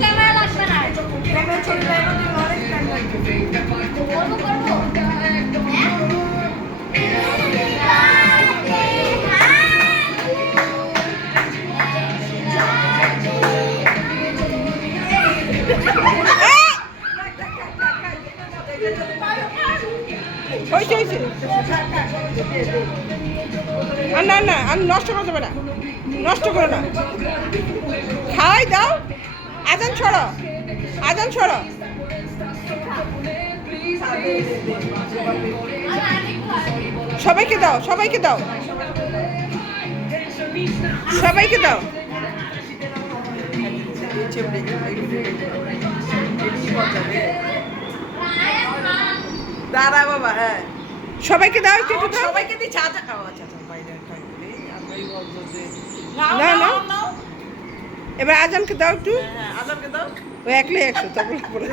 Camera লাগবে না, camera চলবে অনেক টাইম লাগবে। করবো না না আমি নষ্ট করা যাবে না, নষ্ট করো না, খাওয়াই দাও। আজান ছড়ো, আজান ছড়ো। সবাইকে দাও, সবাইকে দাও, সবাইকে দাও। দাঁড়া বাবা, হ্যাঁ সবাইকে দাও, একটু দাও। সবাইকে দিচ্ছি। আচ্ছা আচ্ছা বাইরে আমরাই বলবো যে না না এবার আজানকে দাও একটু। হ্যাঁ আজানকে দাও। ওই একলাই 100 তারপর বলে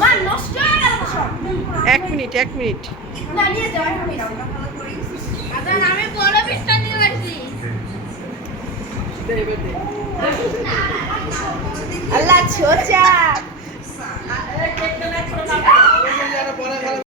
মা নষ্ট হয়ে গেল সব। 1 মিনিট 1 মিনিট। না নিয়ে যাও, আমি আজান আমি বড় পিসটা নিয়ে আসি। আল্লাহ ছোচা